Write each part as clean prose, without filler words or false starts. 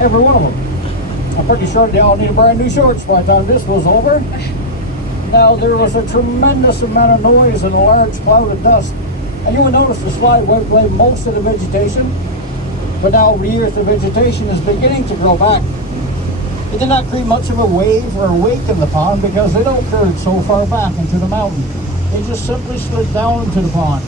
every one of them. I'm pretty sure they all need brand new shorts by the time this was over. Now, there was a tremendous amount of noise and a large cloud of dust. And you will notice the slide wiped away most of the vegetation. But now, over the years, the vegetation is beginning to grow back. It did not create much of a wave or a wake in the pond because they don't curve so far back into the mountain. They just simply slid down into the pond.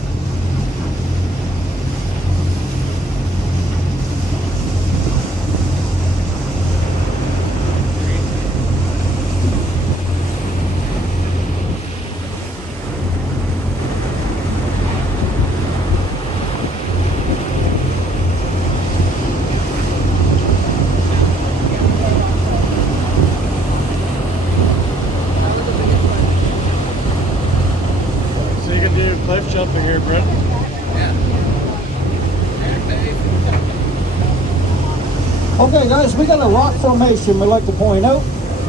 Cliff jumping here, Brent. Okay guys, we got a rock formation we'd like to point out.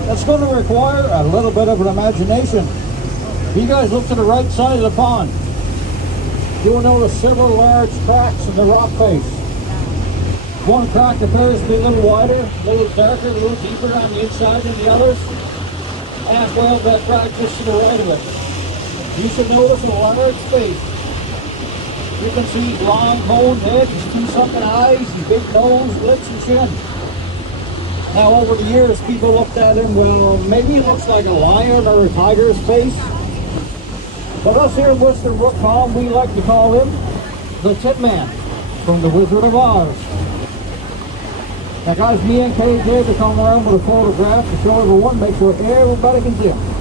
That's going to require a little bit of an imagination. If you guys look to the right side of the pond, you will notice several large cracks in the rock face. One crack appears to be a little wider, a little darker, a little deeper on the inside than the others. And well, that crack just to the right of it. You should notice a large face. You can see long boned head, his two sunken eyes, his big nose, lips and chin. Now over the years people looked at him, well maybe he looks like a lion or a tiger's face. But us here in Western Brook Pond, we like to call him the Tin Man from the Wizard of Oz. Now guys, me and KJ to come around with a photograph to show everyone, make sure everybody can see him.